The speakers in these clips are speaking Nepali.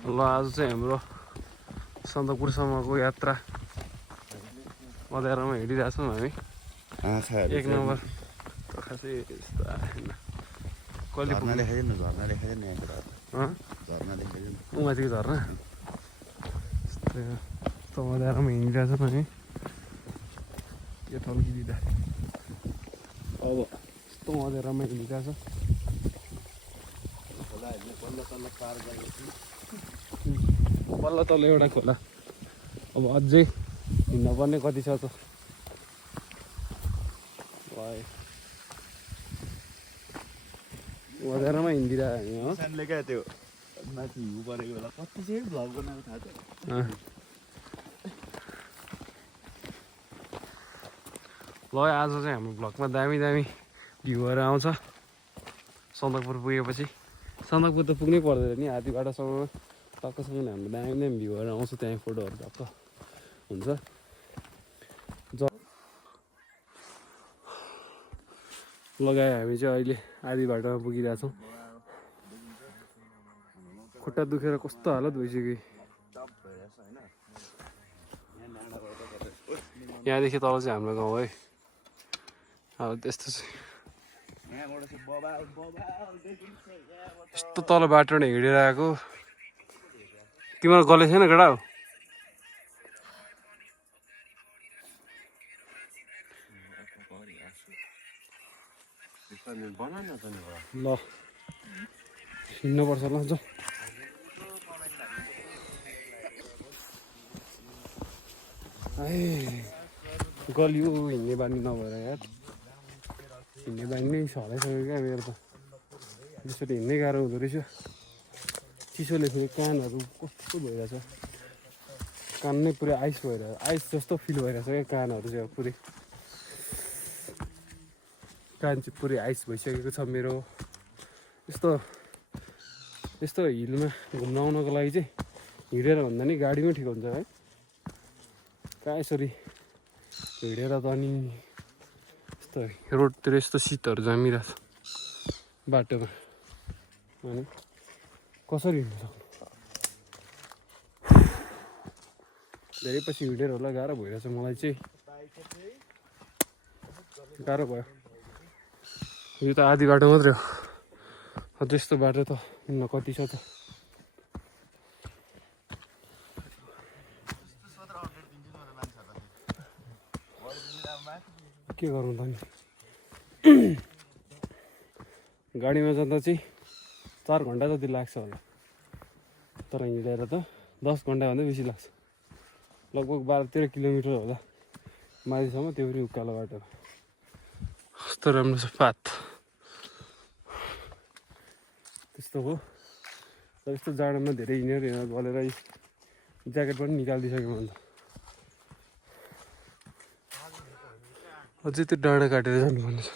ल आज चाहिँ हाम्रो सन्दकपुरसम्मको यात्रा अँध्यारोमा हिँडिरहेछौँ हामी। एक नम्बर त खासै यस्तो आएन। कहिले पुग्ने माथिको झर्ना यस्तो अँध्यारोमा हिँडिरहेछौँ हामी। यो थल्किदिँदा अब यस्तो अँध्यारोमा हिँडिरहेछ। बल्ल तल्लो एउटा खोला। अब अझै हिँड्न पर्ने कति छ त अँध्यारोमा हिँडिदिरहेको हामी हो। किसानले क्या त्यो माथि हिउँ परेको बेला कति चाहिँ भ्लग बनाएको थाहा छ। ल आज चाहिँ हाम्रो भ्लगमा दामी दामी भ्यूहरू आउँछ। सन्दकपुर पुगेपछि सन्दकपुर त पुग्नै पर्दैन नि, आधी बाटोसम्म टक्कसँग हाम्रो दामी दामी भ्यूहरू आउँछ। त्यहाँ फोटोहरू टक्क हुन्छ। लगायो हामी चाहिँ अहिले आधी बाटोमा पुगिरहेछौँ। खुट्टा दुखेर कस्तो हालत भइसक्यो। यहाँदेखि तल चाहिँ हाम्रो गाउँ है। अब त्यस्तो छ। यस्तो तल बाटो नै हिँडेर आएको। तिम्रो गले छैन केटा हो? ल हिँड्नुपर्छ ल जाउँ। गलियो हिँड्ने बानी नभएर यार, हिँड्ने बानी नै हराइसक्यो क्या मेरो त। यसरी हिँड्नै गाह्रो हुँदो रहेछ। चिसोले फेरि कानहरू कस्तो भइरहेछ। कान नै पुरै आइस भइरहेछ, आइस जस्तो फिल भइरहेछ क्या कानहरू चाहिँ। पुरै कान चाहिँ पुरै आइस भइसकेको छ मेरो। यस्तो हिलमा घुम्न आउनको लागि चाहिँ हिँडेर भन्दा नि गाडीमै ठिक हुन्छ है। कहाँ यसरी हिँडेर त अनि यस्तो रोडतिर यस्तो शीतहरू जमिरहेछ बाटोमा, अनि कसरी हिँड्नु सक्नु। धेरै पछि हिँडेर होला, गाह्रो भइरहेछ मलाई चाहिँ। गाह्रो भयो। यो त आधी बाटो मात्रै हो, अझ यस्तो बाटो त हिँड्न कति छ त। के गरौँ त नि। गाडीमा जाँदा चाहिँ 4 घन्टा जति लाग्छ होला, तर हिँडेर त 10 घन्टाभन्दा बेसी लाग्छ। लगभग 12-13 किलोमिटर होला माथिसम्म, त्यो पनि उकालो बाटो। कस्तो राम्रो छ पात। त्यस्तो हो। तर यस्तो जाडोमा धेरै हिँडेर गलेर ज्याकेट पनि निकालिदिइसक्यो मैले त। अझै त्यो डाँडा काटेर जानुपर्ने छ।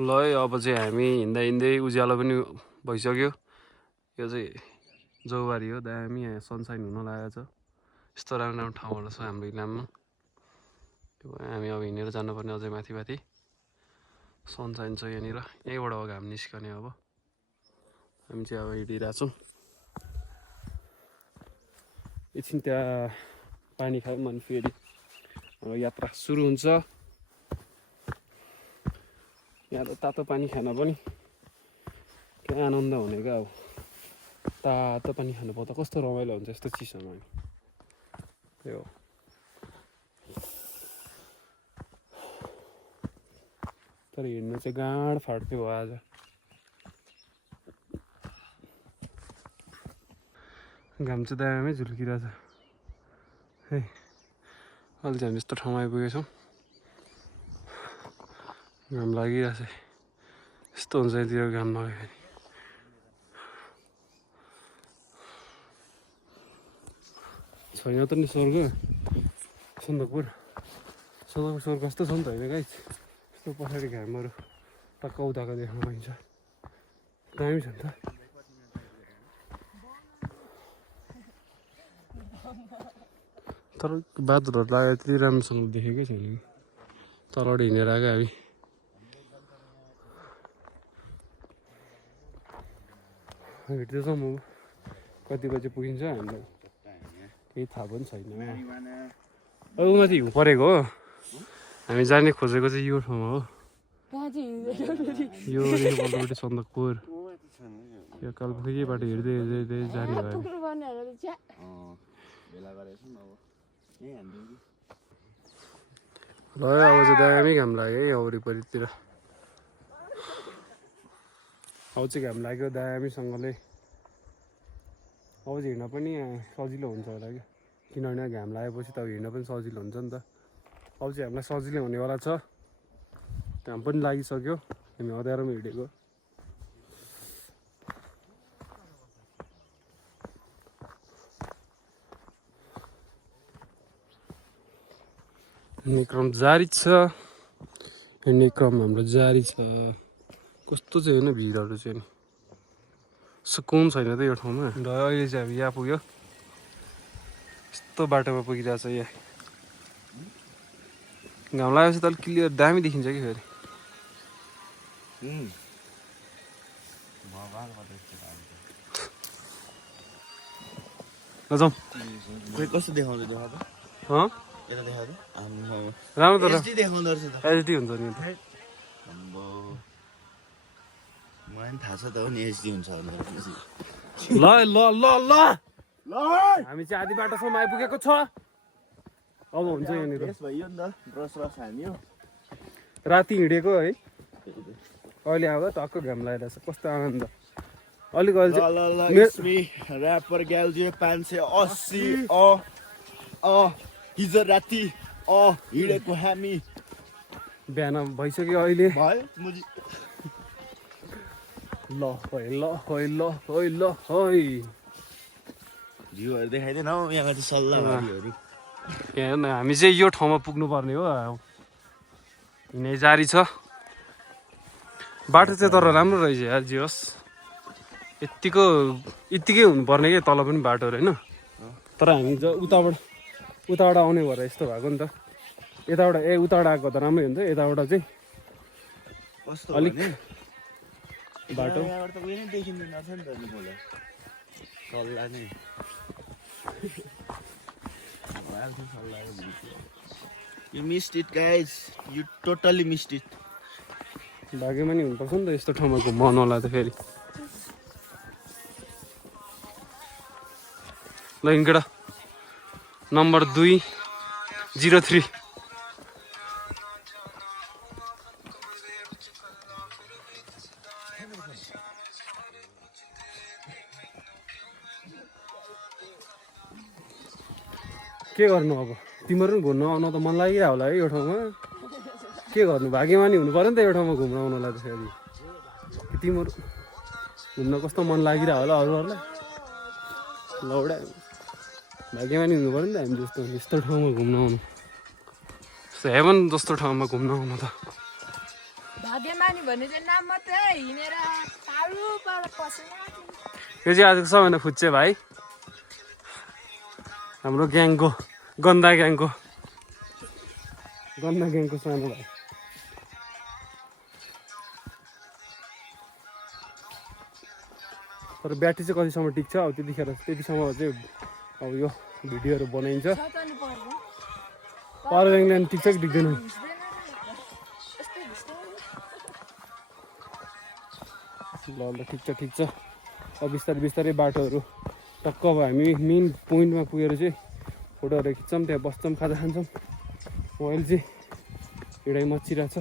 ल है अब चाहिँ हामी हिँड्दा हिँड्दै उज्यालो पनि भइसक्यो। यो चाहिँ जौबारी हो, दामी यहाँ सनसाइन हुन लागेको छ। यस्तो राम्रो राम्रो ठाउँहरू छ हाम्रो इलाममा। त्यो हामी अब हिँडेर जानुपर्ने अझै माथि माथि। सनसाइन छ यहाँनिर, यहीँबाट हो घाम निस्कने। अब हामी चाहिँ अब हिँडिरहेछौँ। एकछिन त्यहाँ पानी खाऊँ अनि फेरि हाम्रो यात्रा सुरु हुन्छ। यहाँ त तातो पानी खान पनि के आनन्द हुने क्या। अब तातो पानी खानु पाउँदा कस्तो रमाइलो हुन्छ यस्तो चिसोमा। त्यही हो। तर हिँड्नु चाहिँ गाँड फाट्ने भयो आज। घाम चाहिँ दामी झुल्किरहेछ है। अहिले चाहिँ हामी यस्तो ठाउँमा आइपुगेछौँ, घाम लागिरहेछ। यस्तो हुन्छ यहाँतिर घाम नगयो भने। छैन त नि स्वर्ग सन्दकपुर स्वर्ग कस्तो छ नि त होइन गाइस। यस्तो पछाडि घामहरू टक्क उताको देख्न पाइन्छ, दामी छ नि त। तर बादलहरू लाग्यो त्यति राम्रोसँग देखेकै छैन कि। तलबाट हिँडेर आएको हामी। हिँड्दैछौँ अब कति बजे पुगिन्छ हामीलाई केही थाहा पनि छैन। ऊ माथि हिउँ परेको हो, हामी जाने खोजेको चाहिँ यो ठाउँमा हो। यो बल्लपट्टि सन्दकपुर, यो कालपोखरीबाट हिँड्दै हिँड्दै जाने भयो। ल अब चाहिँ दामी घाम लाग्यो है वरिपरितिर। अब चाहिँ घाम लाग्यो दामीसँगले। अब चाहिँ हिँड्न पनि सजिलो हुन्छ होला क्या, किनभने घाम लागेपछि त हिँड्न पनि सजिलो हुन्छ नि त। अब चाहिँ हामीलाई सजिलो हुनेवाला छ, घाम पनि लागिसक्यो, हामी अँध्यारोमा हिँडेको। हिँड्ने क्रम जारी छ, हिँड्ने क्रम हाम्रो जारी छ। कस्तो चाहिँ होइन भिडहरू चाहिँ नि, सुकुन छैन त यो ठाउँमा। र अहिले चाहिँ हामी यहाँ पुग्यो, यस्तो बाटोमा पुगिरहेछ यहाँ। घाम लागेपछि त अलिक क्लियर दामी देखिन्छ कि फेरि। जाउँ कस्तो देखाउँदै राम्रो त देखाउँदो रहेछ त। एचडी हुन्छ नि। मलाई थाहा छ त हो नि एचडी हुन्छ ल ल ल ल हामी चाहिँ आधी बाटोसम्म आइपुगेको छ। अब हुन्छ यहाँनिर भइयो नि त, ब्रस रस हान्यो। राति हिँडेको है, अहिले आउँदा टक्क घाम लगाइरहेछ, कस्तो आनन्द। अलिक अहिले ऱ्यापर ग्यालजी 580 हिजो राति हिँडेको हामी। बिहान भइसक्यो अहिले। भयो ल है ल है ल है ल है भ्यूहरू देखाइदिएन हौ यहाँ चाहिँ सल्लाहहरू। हेर्न हामी चाहिँ यो ठाउँमा पुग्नुपर्ने हो, हिँडाइ जारी छ। बाटो चाहिँ तर राम्रो रहेछ यार, जे होस् यत्तिकै हुनुपर्ने कि तल पनि बाटोहरू होइन। तर हामी उताबाट आउने भएर यस्तो भएको नि त। यताबाट उताबाट आएको त राम्रै हुन्छ, यताबाट चाहिँ अलिक बाटो You missed it guys, you totally missed it. भाग्यमा नि हुनुपर्छ नि त यस्तो ठाउँमा घुमाउनु होला त फेरि। ल हिँडा नम्बर 203। के गर्नु अब, तिमीहरू पनि घुम्न आउन त मन लागिरह होला है यो ठाउँमा। के गर्नु, भाग्यमानी हुनु पर्यो नि त यो ठाउँमा घुम्न आउनलाई त फेरि। तिमीहरू घुम्न कस्तो मन लागिरह होला अरूहरूलाई। लौडा भाग्यमानी हुनु पर्यो नि त हामी जस्तो यस्तो ठाउँमा घुम्न आउनु, हेभन जस्तो ठाउँमा घुम्न आउनु त। भाग्यमानी भन्ने चाहिँ नाम मात्रै, हिँडेर टाढो पर पसेन। यो चाहिँ आजको सबैभन्दा फुच्चे भाइ, हाम्रो ग्याङको गन्दा ग्याङको सानो भाइ। तर ब्याट्री चाहिँ कतिसम्म टिक्छ अब त्यतिसम्म चाहिँ अब यो भिडियोहरू बनाइन्छ। पावर ब्याङ्कले टिक्छ कि टिक्दैन? ल ठिक छ। अब बिस्तारै बाटोहरू टक्क अब हामी मेन पोइन्टमा पुगेर चाहिँ फोटोहरू खिच्छौँ, त्यहाँ बस्छौँ, खाजा खान्छौँ। अहिले चाहिँ हिँडाइ मचिरहेछ,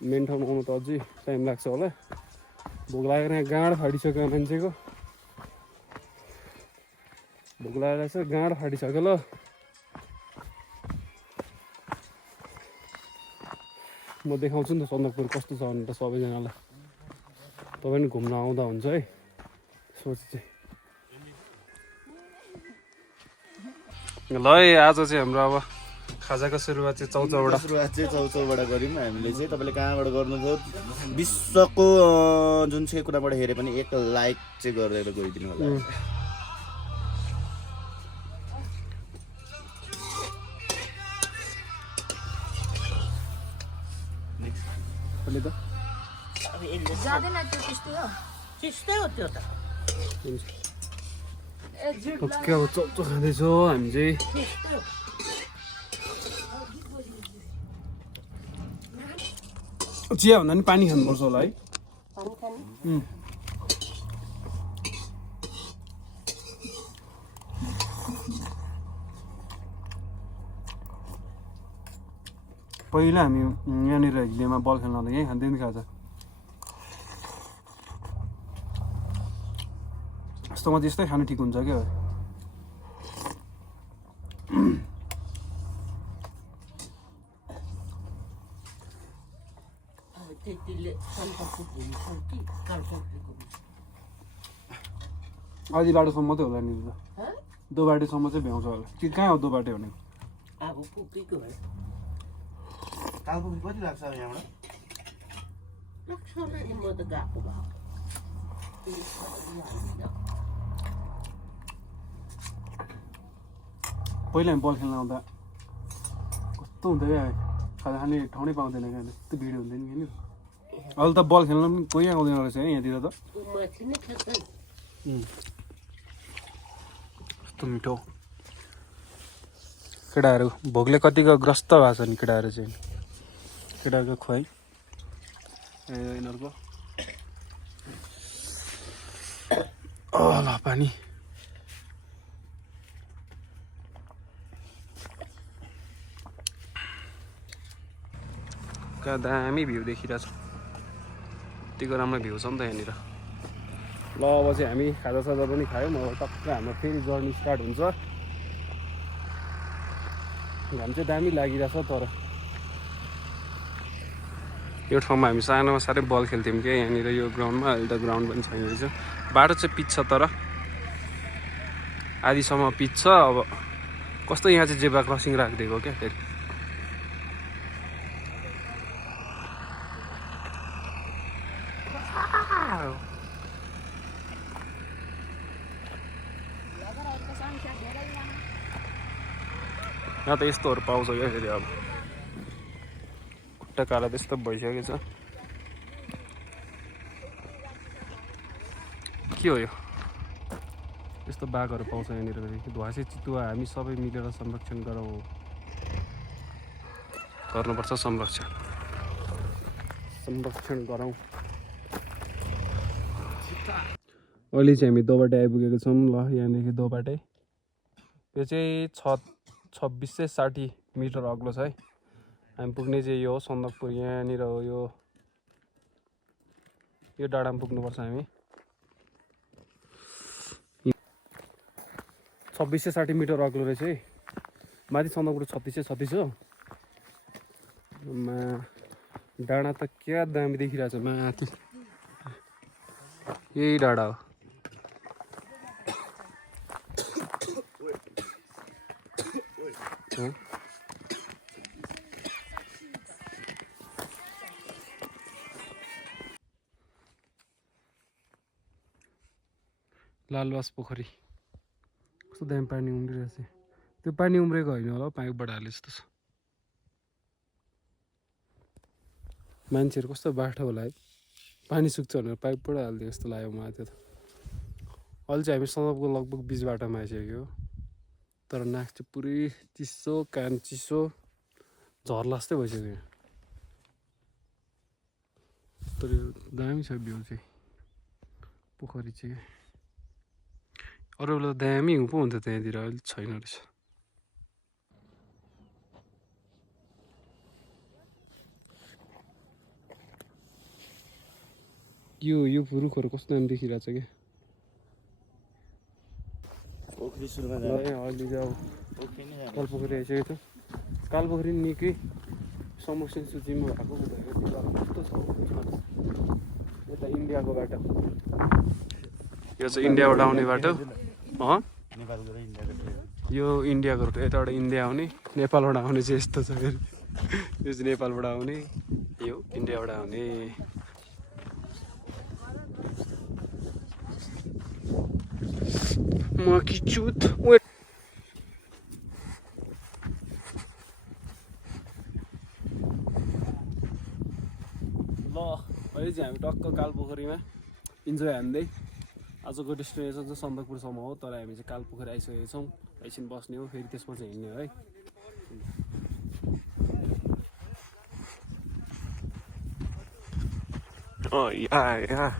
मेन ठाउँमा आउनु त अझै टाइम लाग्छ होला। भोक लागेर यहाँ गाँड फाटिसक्यो मान्छेको, भोक लागेर चाहिँ गाँड फाटिसक्यो। ल म देखाउँछु नि त सन्दकपुर कस्तो छ भनेर सबैजनालाई, तपाईँ पनि घुम्न आउँदा हुन्छ है। सोच चाहिँ ल आज चाहिँ हाम्रो अब खाजाको सुरुवात चाहिँ चौचौबाट गऱ्यौँ हामीले चाहिँ। तपाईँले कहाँबाट गर्नुभयो, विश्वको जुन चाहिँ कुराबाट हेरे पनि एक लाइक चाहिँ गरेर गइदिनु होला। जाँदैन त्यो त्यस्तै हो त्यो त। ओके अब चप्चो खाँदैछौँ हामी चाहिँ चिया भन्दा नि पानी खानुपर्छ होला है पहिला हामी यहाँनिर हिलेमा बल खेल्न आउँदा यहीँ खान्थ्यौँ नि खाजा यस्तोमा चाहिँ यस्तै खानु ठिक हुन्छ क्या आधी बाटोसम्म मात्रै होला नि दो बाटोसम्म चाहिँ भ्याउँछ होला कि कहाँ हो दो बाटो भने कालपोखरी कति लाग्छ यहाँबाट पहिला हामी बल खेल्न आउँदा कस्तो हुन्थ्यो क्या खाजा खाने ठाउँ नै पाउँदैन क्या यस्तो भिड हुन्थ्यो नि होइन अहिले त बल खेल्न पनि कोही आउँदैन रहेछ है यहाँतिर त कस्तो मिठो केटाहरू भोकले कतिको ग्रस्त भएको छ नि केटाहरू चाहिँ केटाहरूको खुवाइ यिनीहरूको ल पानी कहाँ दामी भ्यू देखिरहेछ यतिको राम्रो भ्यू छ नि त यहाँनिर ल अब चाहिँ हामी खाजासाजा पनि खायौँ अब टक्क हाम्रो फेरि जर्नी स्टार्ट हुन्छ घाम चाहिँ दामी लागिरहेछ तर यो ठाउँमा हामी सानोमा साह्रै बल खेल्थ्यौँ क्या यहाँनिर यो ग्राउन्डमा अहिले त ग्राउन्ड पनि छैन रहेछ बाटो चाहिँ पिच छ तर आधीसम्म पिच छ अब कस्तो यहाँ चाहिँ जेब्रा क्रसिङ राखिदिएको क्या फेरि यहाँ त यस्तोहरू पाउँछ क्या फेरि अब खुट्टा काला त्यस्तो भइसकेको छ के हो यो यस्तो बाघहरू पाउँछ यहाँनिर ध्वासे चितुवा हामी सबै मिलेर संरक्षण गरौँ गर्नुपर्छ संरक्षण गरौँ अहिले चाहिँ हामी दोबाटे आइपुगेको छौँ ल यहाँदेखि दोबाटे यो चाहिँ 26 से 60 मिटर अग्लो छ है हामी पुग्ने चाहिँ यो हो सन्दकपुर यहाँनिर हो यो डाँडामा पुग्नुपर्छ हामी 26 से 60 मिटर अग्लो रहेछ है माथि सन्दकपुर 36 से 36 हो डाँडा त क्या दामी देखिरहेछ माथि यही डाँडा हो लालबास पोखरी कस्तो दामी पानी उम्रिरहेछ त्यो पानी उम्रेको होइन होला पाइपबाट हाले जस्तो छ मान्छेहरू कस्तो बाठो होला है पानी सुक्छ भनेर पाइपबाट हालिदियो जस्तो लाग्यो मलाई त्यो त अहिले चाहिँ हामी सन्दकपुरको लगभग बिच बाटोमा आइसक्यो तर नाक चाहिँ पुरै चिसो कान चिसो झर्ला जस्तै भइसक्यो तर दामी छ भ्यू चाहिँ पोखरी चाहिँ अरू बेला दामी हिउँ पो हुन्थ्यो त्यहाँतिर अहिले छैन रहेछ यो रुखहरू कस्तो दामी देखिरहेछ क्या पोखरी सुरुमा अहिले चाहिँ अब कालपोखरी आइसकेको छ कालपोखरी निकै संरक्षण सूचीमा भएको कस्तो छ यता इन्डियाको बाटो यो चाहिँ इन्डियाबाट आउने बाटो यो इन्डियाको रुट यताबाट इन्डिया आउने नेपालबाट आउने चाहिँ यस्तो छ फेरि यो चाहिँ नेपालबाट आउने यो इन्डियाबाट आउने मकी चुत ल अहिले चाहिँ हामी टक्क कालपोखरीमा इन्जोय हान्दै आजको डेस्टिनेसन चाहिँ सन्दकपुरसम्म हो तर हामी चाहिँ कालपोखरी आइसकेको छौँ एकछिन बस्ने हो फेरि त्यसपछि हिँड्ने है या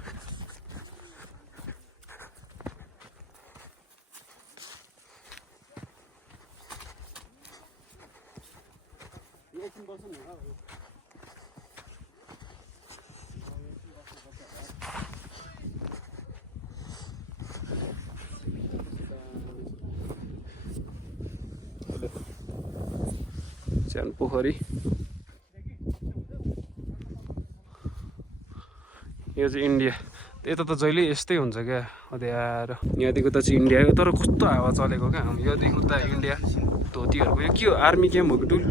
सानो पोखरी यो चाहिँ इन्डिया यता त जहिले यस्तै हुन्छ क्या अँध्याएर यहाँदेखि त चाहिँ इन्डिया हो तर कस्तो हावा चलेको क्या यहाँदेखि उता इन्डिया धोतीहरूको यो के हो आर्मी क्याम्प हो कि टुल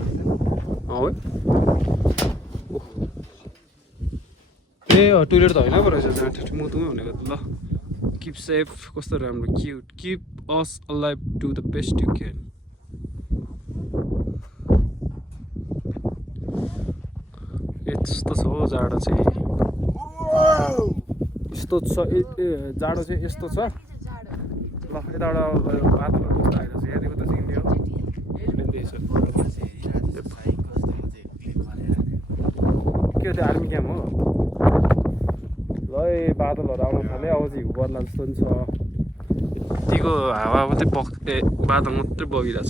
है ए टुइलेट त होइन पो रहेछ जहाँ मुतुमै भनेको त ल किप सेफ कस्तो राम्रो cute keep us alive do the best you can यस्तो छ हो जाडो चाहिँ यस्तो छ जाडो चाहिँ यस्तो छ ल यताबाट बादलहरू कस्तो आइरहेको छ यहाँदेखि त चाहिँ इन्डिया हो के त्यो आर्मी क्याम्प हो ल बादलहरू आउन थाल्यो अब चाहिँ हिउँ बद्ला जस्तो पनि छ यतिको हावा मात्रै बादल मात्रै बगिरहेको छ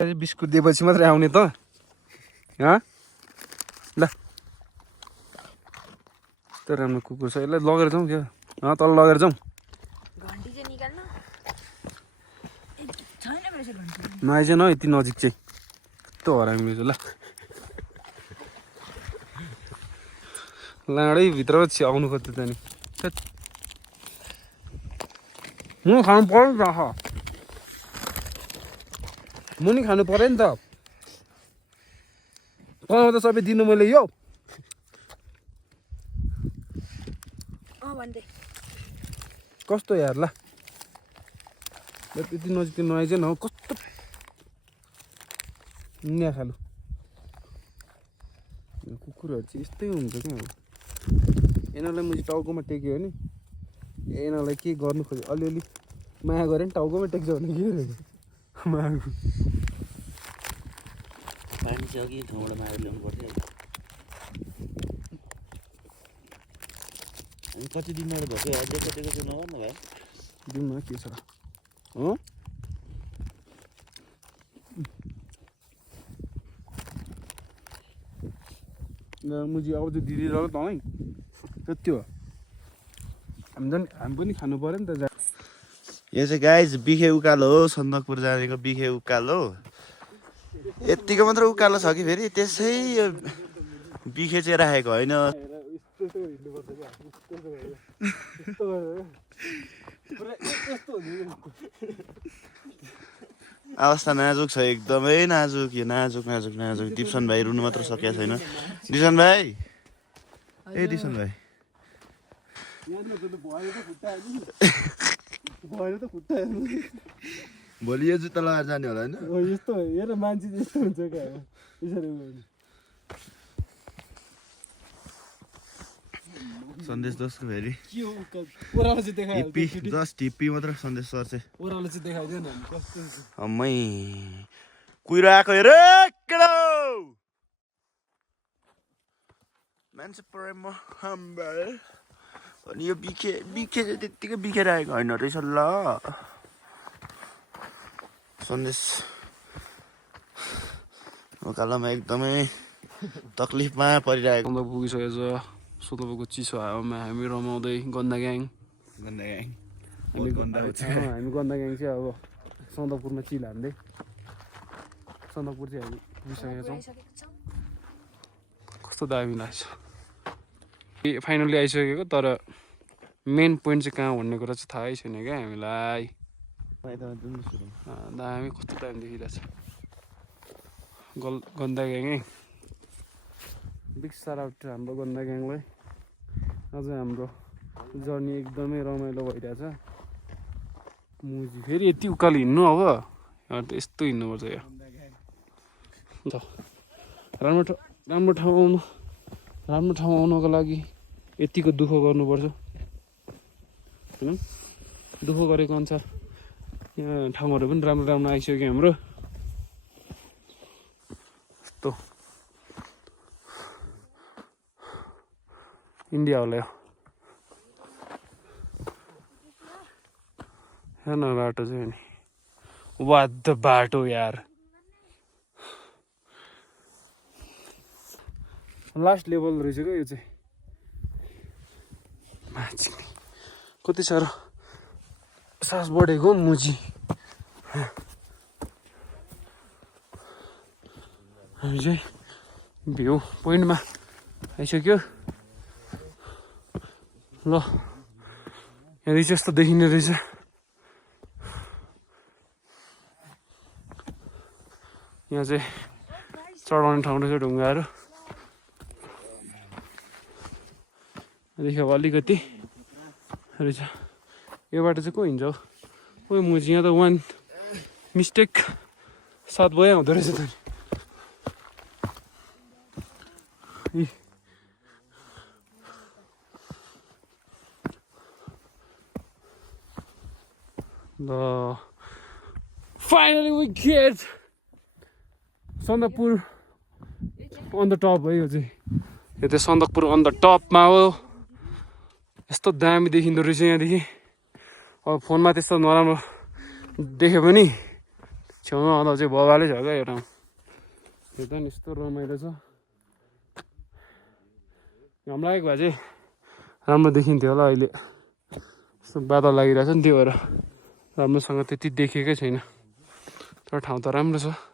यहाँ बिस्कुट दिएपछि मात्रै आउने त ल त्यो राम्रो कुकुर छ यसलाई लगेर जाउँ क्या तल लगेर जाउँ नआइज न यति नजिक चाहिँ कस्तो हरामी रहेछ ल लाडै भित्र आउनु खोज्छ त नि म खानु पर्यो नि त मुनि खानु पर्यो नि त त सबै दिनु मैले यो कस्तो यार ल यति नजिक नआइज न कस्तो न्या खालु कुकुरहरू चाहिँ यस्तै हुन्छ क्या यिनीहरूलाई मैले टाउकोमा टेक्यो भने यिनीहरूलाई के गर्नु खोज्यो अलिअलि माया गरेँ नि टाउकोमा टेक्छ भने के रहेछ मायाको पानी चाहिँ अघि ठाउँबाट मारेर ल्याउनु पर्थ्यो अनि कति दिनबाट भएको दिएको चाहिँ नगर्नु भाइ दिनमा के छ मुजी अब त्यो दिदी र त है त्यति हो हामी पनि खानु पर्यो नि त यो चाहिँ गाइज बिखे उकालो हो सन्दकपुर जानेको बिखे उकालो यत्तिको मात्र उकालो छ कि फेरि त्यसै यो बिखे चाहिँ राखेको होइन अवस्था नाजुक छ एकदमै नाजुक यो नाजुक नाजुक नाजुक दिप्सन भाइ रुनु मात्र सकेको छैन दिप्सन भाइ ए दिप्सन भाइ भोलि यो जुत्ता लगाएर जाने होला होइन यस्तो हेर मान्छे यस्तो हुन्छ क्या सन्देश दोषको फेरि ओह्रालो चाहिँ देखायो टिप्पी जस्ट टिप्पी मात्र सन्देश सर चाहिँ ओह्रालो चाहिँ देखाइदियो न कस्तो अम्मै कुहिरो आएको हेर केडो मान्छे परे म हम्बल अनि यो बिखे चाहिँ त्यत्तिकै बिखेर आएको होइन रहेछ ल सन्देश उकालोमा एकदमै तक्लिफमा परिरहेको सन्दक पुगिसकेको छ सन्दकपुरको चिसो हावामा हामी रमाउँदै गन्दा ग्याङ हामी गन्दा ग्याङ चाहिँ अब सन्दकपुरमा चिल हान्दै सन्दकपुर चाहिँ हामी पुगिसकेका छौँ कस्तो दामी लाग्छ फाइनली आइसकेको तर मेन पोइन्ट चाहिँ कहाँ भन्ने कुरा चाहिँ थाहै छैन क्या हामीलाई दामी कस्तो दामी देखिरहेछ गन्दा ग्याङ है बिग सार आउट हाम्रो गन्दा ग्याङलाई अझ हाम्रो जर्नी एकदमै रमाइलो भइरहेछ मुजी फेरि यति उकालो हिँड्नु अब यहाँ त यस्तो हिँड्नुपर्छ यहाँ राम्रो ठाउँ आउनको लागि यतिको दुःख गर्नुपर्छ होइन दुःख गरेको अनुसार यहाँ ठाउँहरू पनि राम्रो आइसक्यो हाम्रो यस्तो इन्डिया होला यो हेर्न बाटो चाहिँ नि वाट द बाटो यार लास्ट लेभल रहेछ क्या यो चाहिँ माथि कति साह्रो सास बढेको मुजी हामी चाहिँ भ्यू पोइन्टमा आइसक्यो ल यहाँदेखि चाहिँ यस्तो देखिने रहेछ यहाँ चाहिँ चढाउने ठाउँ रहेछ ढुङ्गाहरू देखियो अब अलिकति रहेछ यो बाटो चाहिँ को हिँड्छ हौ ओइ मुजी यहाँ त वान मिस्टेक साथ भए हुँदो रहेछ त ल finally we get Sandakphu on the top है यो चाहिँ यो चाहिँ सन्दकपुर अन द टपमा हो यस्तो दामी देखिँदो रहेछ यहाँदेखि अब फोनमा त्यस्तो नराम्रो देख्यो भने छेउमा आउँदा चाहिँ बबालै छ क्या यो ठाउँ यो त नि यस्तो रमाइलो छ घाम लागेको भए चाहिँ राम्रो देखिन्थ्यो होला अहिले यस्तो बादल लागिरहेछ नि त्यो भएर राम्रोसँग त्यति देखेकै छैन तर ठाउँ त राम्रो छ